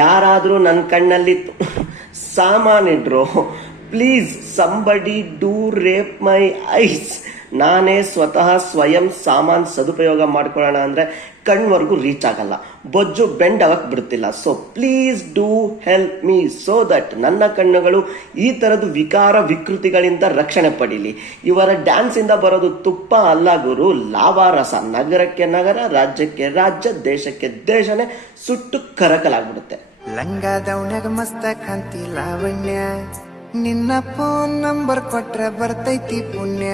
ಯಾರಾದ್ರೂ ನನ್ನ ಕಣ್ಣಲ್ಲಿ ಸಾಮಾನಿಟ್ರು, please somebody do rape my eyes. ನಾನೇ ಸ್ವಯಂ ಸಾಮಾನ್ ಸದುಪಯೋಗ ಮಾಡ್ಕೊಳ್ಳೋಣ ಅಂದ್ರೆ ಕಣ್ವರೆಗೂ ರೀಚ್ ಆಗಲ್ಲ, ಬೊಜ್ಜು ಬೆಂಡ್ ಆಗಕ್ ಬಿಡ್ತಿಲ್ಲ. So please do help me so that ನನ್ನ ಕಣ್ಣುಗಳು ಈ ತರದ ವಿಕಾರ ವಿಕೃತಿಗಳಿಂದ ರಕ್ಷಣೆ ಪಡೀಲಿ. ಇವರ ಡ್ಯಾನ್ಸ್ ಇಂದ ಬರೋದು ತುಪ್ಪ ಅಲ್ಲ ಗುರು, ಲಾವಾರಸ. ನಗರಕ್ಕೆ ನಗರ, ರಾಜ್ಯಕ್ಕೆ ರಾಜ್ಯ, ದೇಶಕ್ಕೆ ದೇಶನೇ ಸುಟ್ಟು ಕರಕಲಾಗ್ಬಿಡುತ್ತೆ. ಲಂಗದವನಾಗ ಮಸ್ತ ಕಾಂತಿ ಲಾವಣ್ಯ, ನಿನ್ನ ಫೋನ್ ನಂಬರ್ ಕೊಟ್ರೆ ಬರ್ತೈತಿ ಪುಣ್ಯ.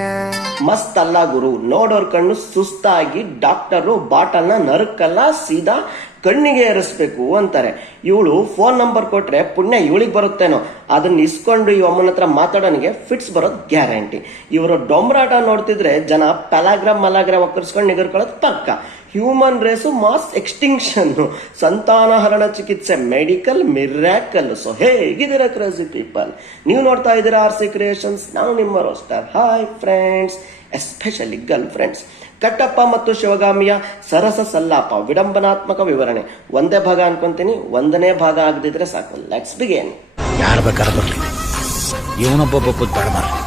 ಮಸ್ತ್ ಅಲ್ಲ ಗುರು, ನೋಡೋರ್ ಕಣ್ಣು ಸುಸ್ತಾಗಿ ಡಾಕ್ಟರು ಬಾಟಲ್ನ ನರಕಲ್ಲ ಸೀದಾ ಕಣ್ಣಿಗೆ ಏರಿಸ್ಬೇಕು ಅಂತಾರೆ. ಇವಳು ಫೋನ್ ನಂಬರ್ ಕೊಟ್ರೆ ಪುಣ್ಯ ಇವಳಿಗೆ ಬರುತ್ತೇನೋ, ಅದನ್ನ ಇಸ್ಕೊಂಡು ಈ ಅಮ್ಮನ ಹತ್ರ ಮಾತಾಡೋನಿಗೆ ಫಿಟ್ಸ್ ಬರೋದು ಗ್ಯಾರಂಟಿ. ಇವರು ಡೊಂಬ್ರಾಟ ನೋಡ್ತಿದ್ರೆ ಜನ ಪ್ಯಾಲಾಗ್ರಾಮ್ ಮಲಾಗ್ರಾಮ್ ಒಕ್ಕರ್ಸ್ಕೊಂಡು ನಿಗರ್ಕೊಳ್ಳೋದು ಪಕ್ಕ. ಹ್ಯೂಮನ್ ರೇಸು ಮಾಸ್ ಎಕ್ಸ್ಟಿಂಕ್ಷನ್, ಸಂತಾನಹರಣ ಚಿಕಿತ್ಸೆ, ಮೆಡಿಕಲ್ ಮಿರಾಕಲ್. ಸೊ ಹೇಗಿದ್ದೀರಾ ಕ್ರೇಜಿ ಪೀಪಲ್? ನೀವು ನೋಡ್ತಾ ಇದ್ದೀರಾ RC ಕ್ರಿಯೇಷನ್ಸ್. ನಾನು ನಿಮ್ಮ roaster. Hi friends, especially girlfriends. Kattappa ಮತ್ತು ಶಿವಗಾಮಿಯ ಸರಸ ಸಲ್ಲಾಪ, ವಿಡಂಬನಾತ್ಮಕ ವಿವರಣೆ. ಒಂದೇ ಭಾಗ ಅನ್ಕೊಂತೀನಿ, ಒಂದನೇ ಭಾಗ ಆಗದಿದ್ರೆ ಸಾಕು. Let's begin. ಯಾರು ಬೇಕಾದ್ರೆ ಬರಲಿ, ಇವನೊಬ್ಬ ಬೇಡ ಬರಲಿ.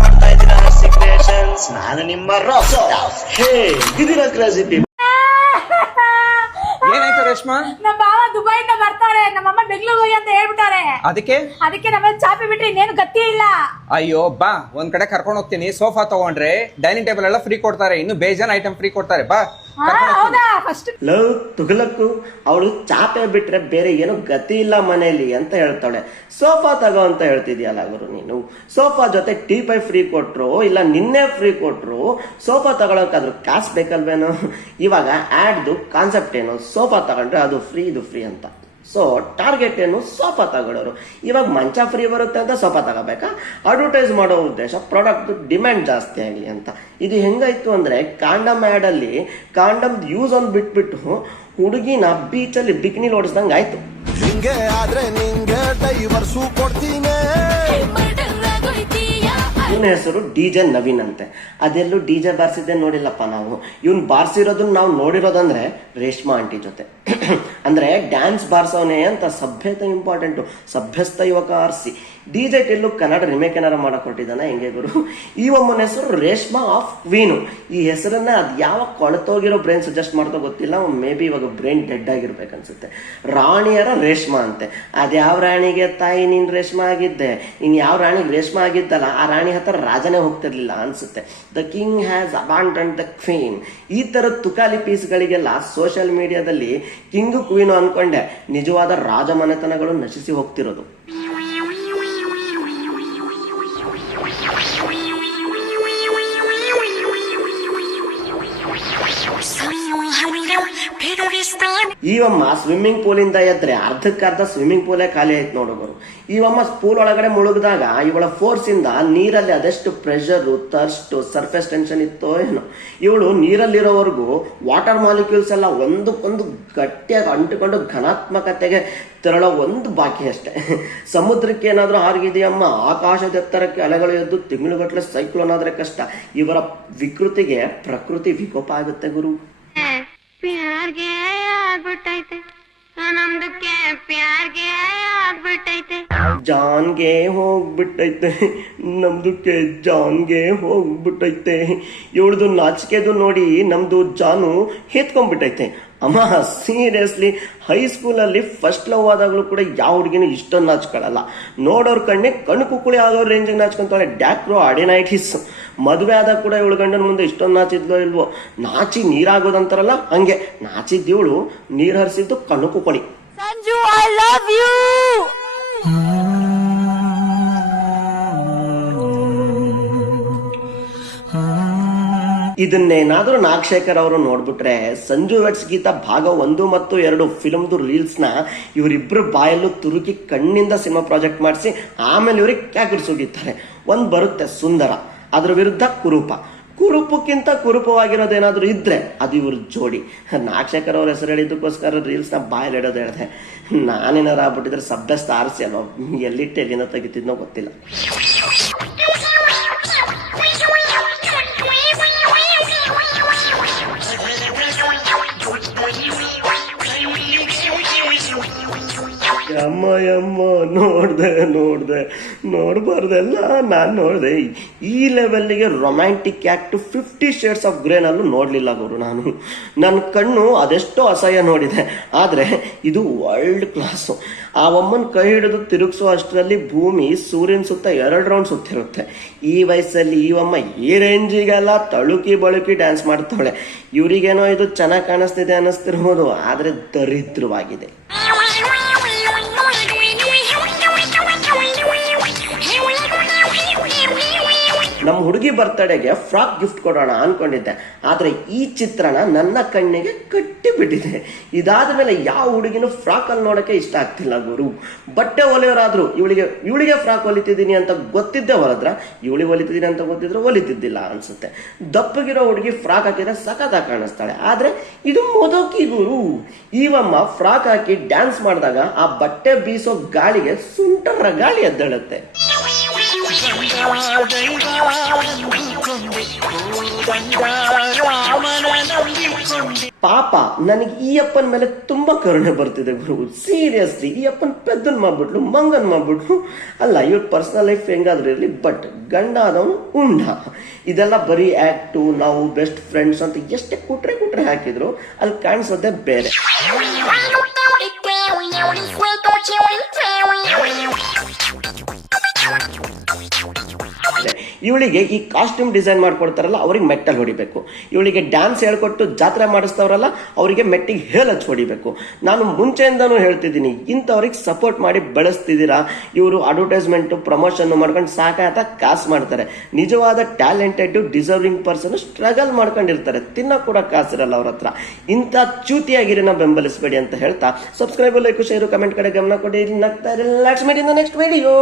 ನೋಡ್ತಾ ಇದ್ದೀರಾ RC ಕ್ರಿಯೇಷನ್ಸ್. ನಾನು ನಿಮ್ಮ ರೋಸ್ಟರ್. ಹೇಗಿದ್ದೀರಾ ಕ್ರೇಜಿ ಪೀಪಲ್? ಏನಾಯ್ತು ರೇಷ್ಮಾ? ನಮ್ಮ ಬಾವ ದುಬೈಯಿಂದ ಬರ್ತಾರೆ, ನಮ್ಮಮ್ಮ ಬೆಂಗಳೂರು ಹೋಗಿ ಅಂತ ಹೇಳ್ಬಿಟ್ಟಾರೆ. ಅದಕ್ಕೆ ನಮ್ಮ ಚಾಪಿ ಬಿಟ್ರೆ ಇನ್ನೇನು ಗತಿ ಇಲ್ಲ. ಅಯ್ಯೋ ಬಾ, ಒಂದ್ ಕಡೆ ಕರ್ಕೊಂಡು ಹೋಗ್ತೀನಿ. ಸೋಫಾ ತಗೊಂಡ್ರೆ ಡೈನಿಂಗ್ ಟೇಬಲ್ ಎಲ್ಲ ಫ್ರೀ ಕೊಡ್ತಾರೆ, ಇನ್ನು ಬೇಜಾನ್ ಐಟಮ್ ಫ್ರೀ ಕೊಡ್ತಾರೆ. ಬಾ. ಹೌದಾ? ಫಸ್ಟ್ ಲವ್ ತುಗಲಕ್ಕು ಅವಳು ಚಾಪೆ ಬಿಟ್ರೆ ಬೇರೆ ಏನು ಗತಿ ಇಲ್ಲ ಮನೆಯಲ್ಲಿ ಅಂತ ಹೇಳ್ತಾಳೆ. ಸೋಫಾ ತಗೋ ಅಂತ ಹೇಳ್ತಿದ್ಯಲ್ಲ ಗುರು ನೀನು. ಸೋಫಾ ಜೊತೆ ಟೀಪೈ ಫ್ರೀ ಕೊಟ್ರು, ಇಲ್ಲ ನಿನ್ನೆ ಫ್ರೀ ಕೊಟ್ರು, ಸೋಫಾ ತಗೊಳಕಾದ್ರೂ ಕಾಸು ಬೇಕಲ್ವೇನೋ? ಇವಾಗ ಆಡ್ದು ಕಾನ್ಸೆಪ್ಟ್ ಏನು? ಸೋಫಾ ತಗೊಂಡ್ರೆ ಅದು ಫ್ರೀ, ಇದು ಫ್ರೀ ಅಂತ. ಸೊ ಟಾರ್ಗೆಟ್ ಏನು? ಸೋಫಾ ತಗೊಳ್ಳೋರು. ಇವಾಗ ಮಂಚ ಫ್ರೀ ಬರುತ್ತೆ ಅಂತ ಸೋಫಾ ತಗೋಬೇಕಾ? ಅಡ್ವರ್ಟೈಸ್ ಮಾಡೋ ಉದ್ದೇಶ ಪ್ರಾಡಕ್ಟ್ ಡಿಮ್ಯಾಂಡ್ ಜಾಸ್ತಿ ಆಗಲಿ ಅಂತ. ಇದು ಹೆಂಗಾಯ್ತು ಅಂದ್ರೆ, ಕಾಂಡಮ್ ಆ್ಯಡ್ ಅಲ್ಲಿ ಕಾಂಡಮ್ ಯೂಸ್ ಒಂದು ಬಿಟ್ಬಿಟ್ಟು ಹುಡುಗಿನ ಬೀಚಲ್ಲಿ ಬಿಕ್ನಿಲ್ ಓಡಿಸ್ದಂಗೆ ಆಯ್ತು. ಹಿಂಗೆ ಆದ್ರೆ ನಿಂಗೆ ಡೈವರ್ಸು ಕೊಡ್ತೀನಿ. ಇವನ ಹೆಸರು DJ ನವೀನ್ ಅಂತೆ. ಅದೆಲ್ಲೂ DJ ಬಾರಿಸಿದ್ದೆ ನೋಡಿಲ್ಲಪ್ಪ ನಾವು. ಇವನ್ ಬಾರಿಸಿರೋದನ್ನ ನಾವು ನೋಡಿರೋದಂದ್ರೆ ರೇಷ್ಮಾ ಆಂಟಿ ಜೊತೆ. ಅಂದ್ರೆ ಡ್ಯಾನ್ಸ್ ಬಾರ್ಸವನೇ ಅಂತ. ಸಭ್ಯತೆ ಇಂಪಾರ್ಟೆಂಟು, ಸಭ್ಯಸ್ಥ ಯುವಕ RC. DJ ಟಿಲ್ಲು ಕನ್ನಡ ರಿಮೇಕ್ ಏನಾರ ಮಾಡಕ್ ಕೊಟ್ಟಿದ್ದಾನ ಹೆಂಗೆ ಗುರು? ಈ ಒಮ್ಮನ ಹೆಸರು ರೇಷ್ಮಾ ಆಫ್ ಕ್ವೀನು. ಈ ಹೆಸರನ್ನ ಅದ್ ಯಾವ ಕೊಳತೋಗಿರೋ ಬ್ರೈನ್ ಸಜೆಸ್ಟ್ ಮಾಡ್ತೋ ಗೊತ್ತಿಲ್ಲ. ಮೇ ಬಿ ಇವಾಗ ಬ್ರೈನ್ ಡೆಡ್ ಆಗಿರ್ಬೇಕನ್ಸುತ್ತೆ. ರಾಣಿಯರ ರೇಷ್ಮಾ ಅಂತೆ. ಅದ್ಯಾವ ರಾಣಿಗೆ ತಾಯಿ ನೀನ್ ರೇಷ್ಮಾ ಆಗಿದ್ದೆ? ಇನ್ ಯಾವ ರಾಣಿಗೆ ರೇಷ್ಮಾ ಆಗಿದ್ದಲ್ಲ, ಆ ರಾಣಿ ಹತ್ರ ರಾಜನೇ ಹೋಗ್ತಿರ್ಲಿಲ್ಲ ಅನ್ಸುತ್ತೆ. The king has abandoned the queen. ಈ ತರದ ತುಕಾಲಿ ಪೀಸ್ಗಳಿಗೆಲ್ಲ ಸೋಷಿಯಲ್ ಮೀಡಿಯಾದಲ್ಲಿ ಕಿಂಗ್ ಕ್ವೀನು ಅನ್ಕೊಂಡೆ ನಿಜವಾದ ರಾಜಮನೆತನಗಳು ನಶಿಸಿ ಹೋಗ್ತಿರೋದು. ಈವಮ್ಮ ಸ್ವಿಮ್ಮಿಂಗ್ ಪೂಲ್ ಇಂದ ಎದ್ರೆ ಅರ್ಧಕ್ಕರ್ಧ ಸ್ವಿಮ್ಮಿಂಗ್ ಪೂಲೇ ಖಾಲಿ ಆಯ್ತು ನೋಡುಗರು. ಈವಮ್ಮ ಪೂಲ್ ಒಳಗಡೆ ಮುಳುಗಿದಾಗ ಇವಳ ಫೋರ್ಸ್ ಇಂದ ನೀರಲ್ಲಿ ಅದೆಷ್ಟು ಪ್ರೆಷರ್, ಥರ್ಸ್ಟ್, ಸರ್ಫೇಸ್ ಟೆನ್ಷನ್ ಇತ್ತೋ ಏನೋ. ಇವಳು ನೀರಲ್ಲಿರೋವರೆಗೂ ವಾಟರ್ ಮಾಲಿಕ್ಯೂಲ್ಸ್ ಎಲ್ಲ ಒಂದಕ್ಕೊಂದು ಗಟ್ಟಿಯಾಗಿ ಅಂಟಿಕೊಂಡು ಘನಾತ್ಮಕತೆಗೆ ತೆರಳೋ ಒಂದು ಬಾಕಿ ಅಷ್ಟೇ. ಸಮುದ್ರಕ್ಕೆ ಏನಾದ್ರೂ ಹಾರಿಗಿದೆಯಮ್ಮ, ಆಕಾಶದ ಎತ್ತರಕ್ಕೆ ಅಲೆಗಳು ಎದ್ದು ತಿಂಗಳುಗಟ್ಟಲೆ ಸೈಕ್ಲೋನ್ ಆದ್ರೆ ಕಷ್ಟ. ಇವರ ವಿಕೃತಿಗೆ ಪ್ರಕೃತಿ ವಿಕೋಪ ಆಗುತ್ತೆ ಗುರು. ಪ್ಯಾರ್ಗೆ ಆಗ್ಬಿಟ್ಟೈತೆ ನಮ್ದಕ್ಕೆ, ಪ್ಯಾರ್ಗೆ ಆಗ್ಬಿಟ್ಟೈತೆ, ಜಾನ್ಗೆ ಹೋಗ್ಬಿಟ್ಟೈತೆ ನಮ್ದಕ್ಕೆ, ಜಾನ್ಗೆ ಹೋಗ್ಬಿಟ್ಟೈತೆ. ಇವಳದು ನಾಚಿಕೆದು ನೋಡಿ ನಮ್ದು ಜಾನು ಹೇತ್ಕೊಂಡ್ಬಿಟ್ಟೈತೆ. ಅಮ್ಮ ಸೀರಿಯಸ್ಲಿ, ಹೈಸ್ಕೂಲಲ್ಲಿ ಫಸ್ಟ್ ಲವ್ ಆದಾಗಲೂ ಕೂಡ ಯಾವ ಹುಡುಗಿನೂ ಇಷ್ಟೊಂದು ನಾಚ್ಕೊಳ್ಳಲ್ಲ. ನೋಡೋರ್ ಕಣ್ಣೆ ಕಣ್ಣು ಕುಕ್ಕುಳಿ ಆಗೋ ರೇಂಜಿಗೆ ನಾಚ್ಕೊಂತಾಳೆ. ಡ್ಯಾಕ್ರೋ ಅಡಿನೈಟಿಸ್. ಮದುವೆ ಆದಾಗ ಕೂಡ ಇವಳು ಗಂಡನ ಮುಂದೆ ಇಷ್ಟೊಂದು ನಾಚಿದ್ಲೋ ಇಲ್ವೋ. ನಾಚಿ ನೀರಾಗೋದಂತಾರಲ್ಲ ಹಂಗೆ ನಾಚಿದ್ದವಳು ನೀರ್ ಹರಿಸಿದ್ದು ಕಣ್ಣು ಕುಕ್ಕುಳಿ. Sanju, I love you. ಇದನ್ನೇನಾದ್ರೂ ನಾಗಶೇಖರ್ ಅವರು ನೋಡ್ಬಿಟ್ರೆ ಸಂಜು ವೆಟ್ಸ್ ಗೀತಾ ಭಾಗ 1 ಮತ್ತು 2 ಫಿಲ್ಮ್ದು ರೀಲ್ಸ್ ನ ಇವರಿಬ್ರು ಬಾಯಲ್ಲೂ ತುರುಕಿ ಕಣ್ಣಿಂದ ಸಿನಿಮಾ ಪ್ರಾಜೆಕ್ಟ್ ಮಾಡಿಸಿ ಆಮೇಲೆ ಇವ್ರಿಗೆ ಕ್ಯಾಕರ್ಸ್ ಹೋಗಿರ್ತಾರೆ. ಒಂದ್ ಬರುತ್ತೆ ಸುಂದರ, ಅದ್ರ ವಿರುದ್ಧ ಕುರೂಪ. ಕುರುಪಕ್ಕಿಂತ ಕುರುಪವಾಗಿರೋದೇನಾದ್ರೂ ಇದ್ರೆ ಅದು ಇವ್ರ ಜೋಡಿ. ನಾಗಶೇಖರ್ ಅವ್ರ ಹೆಸರು ಹೇಳಿದ್ದಕ್ಕೋಸ್ಕರ ರೀಲ್ಸ್ನ ಬಾಯಲ್ಲಿ ಇಡೋದು ಹೇಳಿದೆ. ನಾನೇನಾರು ಆಗ್ಬಿಟ್ಟಿದ್ರೆ ಸಭ್ಯಸ್ಥ ಆರಿಸಿ ಅಲ್ವ, ಎಲ್ಲಿಟ್ಟು ಎಲ್ಲಿಂದ ತೆಗಿತಿದ್ನೋ ಗೊತ್ತಿಲ್ಲ. ಅಮ್ಮ ನೋಡ್ದೆ ನೋಡ್ಬಾರ್ದೆಲ್ಲ ನಾನು ನೋಡಿದೆ. ಈ ಲೆವೆಲ್ಗೆ ರೊಮ್ಯಾಂಟಿಕ್ ಆಕ್ಟ್ 50 ಶೇಡ್ಸ್ ಆಫ್ ಗ್ರೇನಲ್ಲೂ ನೋಡ್ಲಿಲ್ಲ ಗುರು. ನನ್ನ ಕಣ್ಣು ಅದೆಷ್ಟೋ ಅಸಹ್ಯ ನೋಡಿದೆ, ಆದ್ರೆ ಇದು ವರ್ಲ್ಡ್ ಕ್ಲಾಸು. ಆ ಅಮ್ಮನ ಕೈ ಹಿಡಿದು ತಿರುಗಿಸೋ ಅಷ್ಟರಲ್ಲಿ ಭೂಮಿ ಸೂರ್ಯನ ಸುತ್ತ 2 ರೌಂಡ್ ಸುತ್ತಿರುತ್ತೆ. ಈ ವಯಸ್ಸಲ್ಲಿ ಈ ಅಮ್ಮ ಈ ರೇಂಜಿಗೆಲ್ಲ ತಳುಕಿ ಬಳುಕಿ ಡ್ಯಾನ್ಸ್ ಮಾಡ್ತಾಳೆ. ಇವರಿಗೇನೋ ಇದು ಚೆನ್ನಾಗಿ ಕಾಣಿಸ್ತಿದೆ ಅನ್ನಿಸ್ತಿರ್ಬೋದು, ಆದ್ರೆ ದರಿದ್ರವಾಗಿದೆ. ನಮ್ಮ ಹುಡುಗಿ ಬರ್ತಡೆಗೆ ಫ್ರಾಕ್ ಗಿಫ್ಟ್ ಕೊಡೋಣ ಅನ್ಕೊಂಡಿದ್ದೆ, ಆದ್ರೆ ಈ ಚಿತ್ರಣ ನನ್ನ ಕಣ್ಣಿಗೆ ಕಟ್ಟಿಬಿಟ್ಟಿದೆ. ಇದಾದ ಮೇಲೆ ಯಾವ ಹುಡುಗಿನೂ ಫ್ರಾಕ್ ಅಲ್ಲಿ ನೋಡಕ್ಕೆ ಇಷ್ಟ ಆಗ್ತಿಲ್ಲ ಗುರು. ಬಟ್ಟೆ ಹೊಲಿಯೋರಾದ್ರು ಇವಳಿಗೆ ಫ್ರಾಕ್ ಹೊಲಿತಿದ್ದೀನಿ ಅಂತ ಗೊತ್ತಿದ್ದೆ ಹೊರದ್ರ, ಇವಳಿಗೆ ಹೊಲಿತಿದ್ದೀನಿ ಅಂತ ಗೊತ್ತಿದ್ರೆ ಹೊಲಿತಿದ್ದಿಲ್ಲ ಅನ್ಸುತ್ತೆ. ದಪ್ಪಗಿರೋ ಹುಡುಗಿ ಫ್ರಾಕ್ ಹಾಕಿದ್ರೆ ಸಖತ್ತಾಗಿ ಕಾಣಿಸ್ತಾಳೆ, ಆದ್ರೆ ಇದು ಮೊದಕಿ ಗುರು. ಇವಮ್ಮ ಫ್ರಾಕ್ ಹಾಕಿ ಡ್ಯಾನ್ಸ್ ಮಾಡಿದಾಗ ಆ ಬಟ್ಟೆ ಬೀಸೋ ಗಾಳಿಗೆ ಸುಂಟರ ಗಾಳಿ ಎದ್ದೇಳುತ್ತೆ. ಪಾಪ ನನಗೆ ಈ ಅಪ್ಪನ ಮೇಲೆ ತುಂಬಾ ಕರುಣೆ ಬರ್ತಿದೆ ಗುರು. ಸೀರಿಯಸ್ಲಿ ಈ ಅಪ್ಪನ ಪೆದ್ದನ್ ಮಾಡ್ಬಿಟ್ಲು, ಮಂಗನ್ ಮಾಡ್ಬಿಟ್ಲು. ಅಲ್ಲ, ಇವ್ರ ಪರ್ಸನಲ್ ಲೈಫ್ ಹೆಂಗಾದ್ರೂ ಇರಲಿ, ಬಟ್ ಗಂಡ ಆದವನು ಉಂಡ. ಇದೆಲ್ಲ ಬರೀ ಆಕ್ಟು, ನಾವು ಬೆಸ್ಟ್ ಫ್ರೆಂಡ್ಸ್ ಅಂತ ಎಷ್ಟೇ ಕುಟ್ರೆ ಹಾಕಿದ್ರು ಅಲ್ಲಿ ಕಾಣಿಸೋದೇ ಬೇರೆ. ಇವಳಿಗೆ ಈ ಕಾಸ್ಟ್ಯೂಮ್ ಡಿಸೈನ್ ಮಾಡ್ಕೊಡ್ತಾರಲ್ಲ ಅವ್ರಿಗೆ ಮೆಟ್ಟಲ್ ಹೊಡಿಬೇಕು. ಇವಳಿಗೆ ಡ್ಯಾನ್ಸ್ ಹೇಳ್ಕೊಟ್ಟು ಜಾತ್ರೆ ಮಾಡಿಸ್ತವ್ರಲ್ಲ ಅವರಿಗೆ ಮೆಟ್ಟಿಗೆ ಹೇಳಚ್ ಹೊಡಿಬೇಕು. ನಾನು ಮುಂಚೆಯಿಂದನೂ ಹೇಳ್ತಿದ್ದೀನಿ, ಇಂಥವ್ರಿಗೆ ಸಪೋರ್ಟ್ ಮಾಡಿ ಬೆಳೆಸ್ತಿದ್ದೀರಾ. ಇವರು ಅಡ್ವರ್ಟೈಸ್ಮೆಂಟ್ ಪ್ರಮೋಷನ್ ಮಾಡ್ಕೊಂಡು ಸಾಕಾಯ್ತ ಕಾಸು ಮಾಡ್ತಾರೆ. ನಿಜವಾದ ಟ್ಯಾಲೆಂಟೆಡ್ ಡಿಸರ್ವಿಂಗ್ ಪರ್ಸನ್ ಸ್ಟ್ರಗಲ್ ಮಾಡ್ಕೊಂಡಿರ್ತಾರೆ, ತಿನ್ನಕ್ ಕೂಡ ಕಾಸಿರಲ್ಲ ಅವ್ರ ಹತ್ರ. ಇಂಥ ಚ್ಯೂತಿಯಾಗಿರಿನ ಬೆಂಬಲಿಸಬೇಡಿ ಅಂತ ಹೇಳ್ತಾ, ಸಬ್ಸ್ಕ್ರೈಬ್, ಲೈಕ್, ಶೇರ್, ಕಮೆಂಟ್ ಕಡೆ ಗಮನ ಕೊಡಿ. ನಗ್ತಾ ಇರಲ್ಲ. Let's meet in the next video.